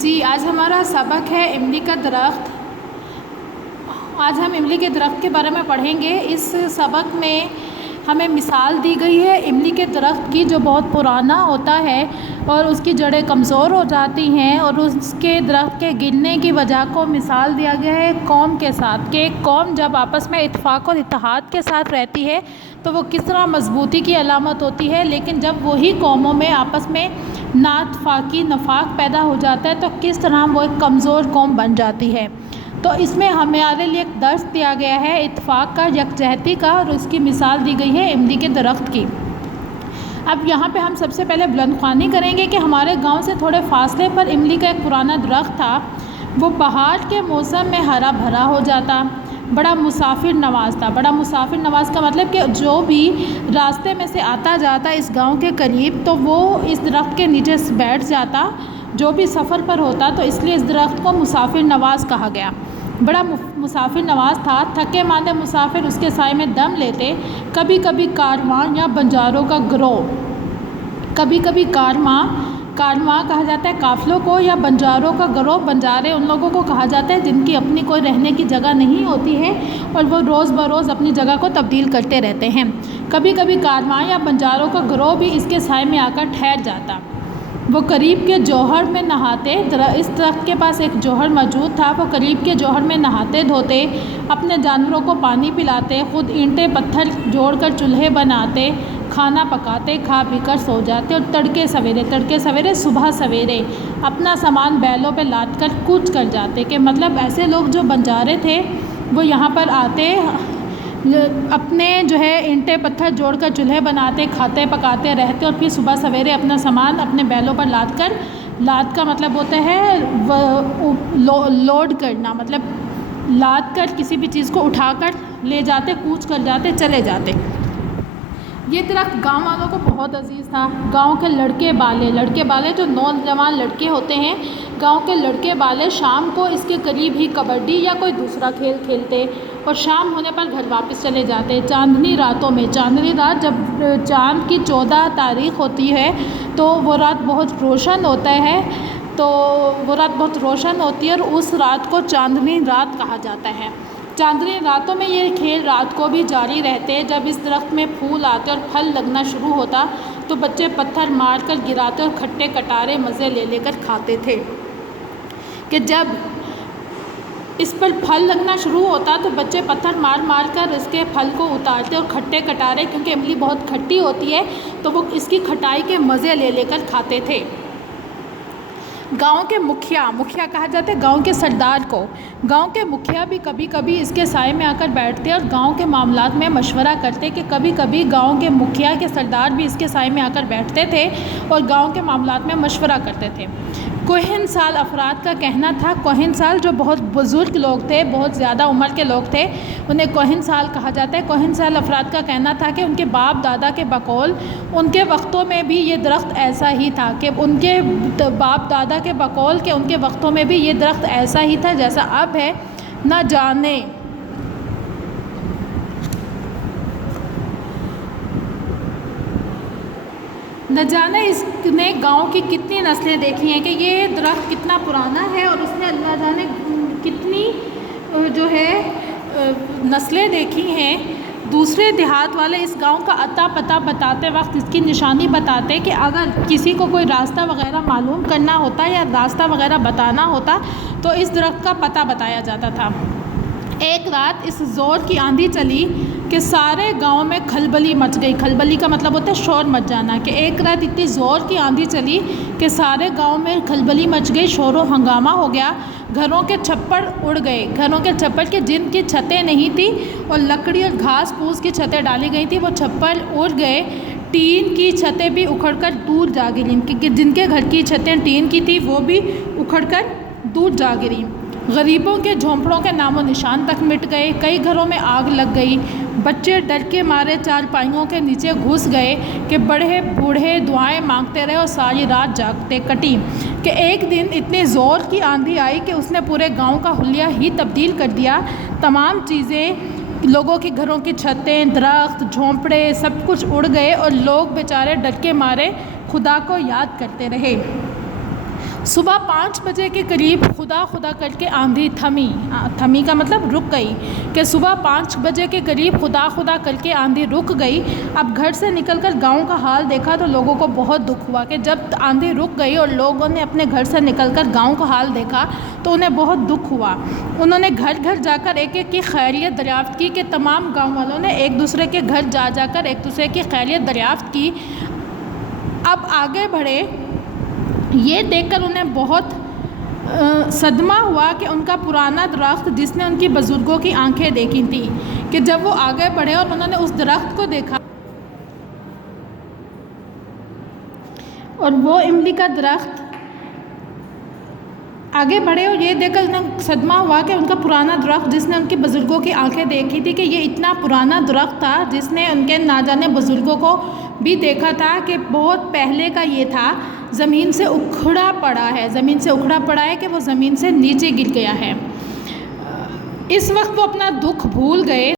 جی آج ہمارا سبق ہے املی کا درخت۔ آج ہم املی کے درخت کے بارے میں پڑھیں گے۔ اس سبق میں ہمیں مثال دی گئی ہے املی کے درخت کی، جو بہت پرانا ہوتا ہے اور اس کی جڑیں کمزور ہو جاتی ہیں، اور اس کے درخت کے گرنے کی وجہ کو مثال دیا گیا ہے قوم کے ساتھ، کہ ایک قوم جب آپس میں اتفاق اور اتحاد کے ساتھ رہتی ہے تو وہ کس طرح مضبوطی کی علامت ہوتی ہے، لیکن جب وہی قوموں میں آپس میں ناتفاقی نفاق پیدا ہو جاتا ہے تو کس طرح وہ ایک کمزور قوم بن جاتی ہے۔ تو اس میں ہمارے لیے ایک درس دیا گیا ہے اتفاق کا، یکجہتی کا، اور اس کی مثال دی گئی ہے املی کے درخت کی۔ اب یہاں پہ ہم سب سے پہلے بلند خوانی کریں گے کہ ہمارے گاؤں سے تھوڑے فاصلے پر املی کا ایک پرانا درخت تھا۔ وہ بہار کے موسم میں ہرا بھرا ہو جاتا، بڑا مسافر نواز تھا۔ بڑا مسافر نواز کا مطلب کہ جو بھی راستے میں سے آتا جاتا اس گاؤں کے قریب تو وہ اس درخت کے نیچے بیٹھ جاتا، جو بھی سفر پر ہوتا، تو اس لیے اس درخت کو مسافر نواز کہا گیا۔ بڑا مسافر نواز تھا، تھکے ماندے مسافر اس کے سائے میں دم لیتے۔ کبھی کبھی کارواں یا بنجاروں کا گروہ، کبھی کبھی کارواں کہا جاتا ہے قافلوں کو، یا بنجاروں کا گروہ، بنجارے ان لوگوں کو کہا جاتا ہے جن کی اپنی کوئی رہنے کی جگہ نہیں ہوتی ہے اور وہ روز بروز اپنی جگہ کو تبدیل کرتے رہتے ہیں۔ کبھی کبھی کارواں یا بنجاروں کا گروہ بھی اس کے سائے میں آ کر ٹھہر جاتا۔ وہ قریب کے جوہر میں نہاتے، اس درخت کے پاس ایک جوہر موجود تھا، وہ قریب کے جوہر میں نہاتے دھوتے، اپنے جانوروں کو پانی پلاتے، خود اینٹیں پتھر جوڑ کر چولہے بناتے، کھانا پکاتے، کھا پی کر سو جاتے، اور تڑکے سویرے صبح سویرے اپنا سامان بیلوں پہ لاد کر کوچ کر جاتے۔ کہ مطلب ایسے لوگ جو بنجارے تھے وہ یہاں پر آتے، اپنے جو ہے اینٹیں پتھر جوڑ کر چولہے بناتے، کھاتے پکاتے رہتے، اور پھر صبح سویرے اپنا سامان اپنے بیلوں پر لاد کا مطلب ہوتا ہے لوڈ کرنا، مطلب لاد کر کسی بھی چیز کو اٹھا کر لے جاتے، کوچ کر جاتے، چلے جاتے۔ یہ درخت گاؤں والوں کو بہت عزیز تھا۔ گاؤں کے لڑکے بالے جو نوجوان لڑکے ہوتے ہیں، گاؤں کے لڑکے بالے شام کو اس کے قریب ہی کبڈی یا کوئی دوسرا کھیل کھیلتے، اور شام ہونے پر گھر واپس چلے جاتے۔ چاندنی راتوں میں، چاندنی رات جب چاند کی 14 تاریخ ہوتی ہے تو وہ رات بہت روشن ہوتا ہے، اور اس رات کو چاندنی رات کہا جاتا ہے۔ چاندنی راتوں میں یہ کھیل رات کو بھی جاری رہتے۔ جب اس درخت میں پھول آتے اور پھل لگنا شروع ہوتا تو بچے پتھر مار کر گراتے اور کھٹے کٹارے مزے لے کر کھاتے تھے۔ کہ جب اس پر پھل لگنا شروع ہوتا تو بچے پتھر مار کر اس کے پھل کو اتارتے اور کھٹے کٹارے، کیونکہ املی بہت کھٹی ہوتی ہے تو وہ اس کی کھٹائی کے مزے لے کر کھاتے تھے۔ گاؤں کے مکھیا کہا جاتا ہے گاؤں کے سردار کو۔ گاؤں کے مکھیا بھی کبھی کبھی اس کے سائے میں آ کر بیٹھتے اور گاؤں کے معاملات میں مشورہ کرتے، کہ کبھی کبھی گاؤں کے مکھیا کے سردار بھی اس کے سائے میں آ کر بیٹھتے تھے اور گاؤں کے معاملات میں مشورہ کرتے تھے۔ کوہن سال افراد کا کہنا تھا، کوہن سال جو بہت بزرگ لوگ تھے، بہت زیادہ عمر کے لوگ تھے، انہیں کوہن سال کہا جاتا ہے۔ کوہن سال افراد کا کہنا تھا کہ ان کے باپ دادا کے بقول ان کے وقتوں میں بھی یہ درخت ایسا ہی تھا، کہ ان کے باپ دادا کے بقول کہ ان کے وقتوں میں بھی یہ درخت ایسا ہی تھا جیسا اب ہے۔ نہ جانے اس نے گاؤں کی کتنی نسلیں دیکھی ہیں، کہ یہ درخت کتنا پرانا ہے اور اس نے اللہ جانے کتنی جو ہے نسلیں دیکھی ہیں۔ دوسرے دیہات والے اس گاؤں کا اتا پتہ بتاتے وقت اس کی نشانی بتاتے، کہ اگر کسی کو کوئی راستہ وغیرہ معلوم کرنا ہوتا یا راستہ وغیرہ بتانا ہوتا تو اس درخت کا پتہ بتایا جاتا تھا۔ ایک رات اس زور کی آندھی چلی کہ سارے گاؤں میں کھلبلی مچ گئی۔ کھلبلی کا مطلب ہوتا ہے شور مچ جانا، کہ ایک رات اتنی زور کی آندھی چلی کہ سارے گاؤں میں کھلبلی مچ گئی، شور و ہنگامہ ہو گیا۔ گھروں کے چھپر اڑ گئے، گھروں کے چھپر کے جن کی چھتیں نہیں تھیں اور لکڑی اور گھاس پھوس کی چھتیں ڈالی گئی تھیں وہ چھپر اڑ گئے۔ ٹین کی چھتیں بھی اکھڑ کر دور جا گریں، کہ جن کے گھر کی چھتیں ٹین کی تھی وہ بھی اکھڑ کر دور جا گریں۔ غریبوں کے جھونپڑوں کے نام و نشان تک مٹ گئے، کئی گھروں میں آگ لگ گئی۔ بچے ڈر کے مارے چارپائیوں کے نیچے گھس گئے، کہ بڑے بوڑھے دعائیں مانگتے رہے اور ساری رات جاگتے کٹی۔ کہ ایک دن اتنی زور کی آندھی آئی کہ اس نے پورے گاؤں کا حلیہ ہی تبدیل کر دیا۔ تمام چیزیں، لوگوں کے گھروں کی چھتیں، درخت، جھونپڑے، سب کچھ اڑ گئے اور لوگ بیچارے ڈر کے مارے خدا کو یاد کرتے رہے۔ صبح 5 بجے کے قریب خدا خدا کر کے آندھی تھمی کا مطلب رک گئی، کہ صبح 5 بجے کے قریب خدا خدا کر کے آندھی رک گئی۔ اب گھر سے نکل کر گاؤں کا حال دیکھا تو لوگوں کو بہت دکھ ہوا کہ جب آندھی رک گئی اور لوگوں نے اپنے گھر سے نکل کر گاؤں کا حال دیکھا تو انہیں بہت دکھ ہوا۔ انہوں نے گھر گھر جا کر ایک ایک کی خیریت دریافت کی، کہ تمام گاؤں والوں نے ایک دوسرے کے گھر جا جا کر ایک دوسرے کی خیریت دریافت کی۔ اب آگے بڑھے، یہ دیکھ کر انہیں بہت صدمہ ہوا کہ ان کا پرانا درخت جس نے ان کی بزرگوں کی آنکھیں دیکھی تھیں، کہ جب وہ آگے بڑھے اور انہوں نے اس درخت کو دیکھا اور وہ املی کا درخت آگے بڑھے اور یہ دیکھ کر انہیں صدمہ ہوا کہ ان کا پرانا درخت جس نے ان کی بزرگوں کی آنکھیں دیکھی تھی، کہ یہ اتنا پرانا درخت تھا جس نے ان کے نہ جانے بزرگوں کو بھی دیکھا تھا، کہ بہت پہلے کا یہ تھا، زمین سے اکھڑا پڑا ہے کہ وہ زمین سے نیچے گر گیا ہے۔ اس وقت وہ اپنا دکھ بھول گئے۔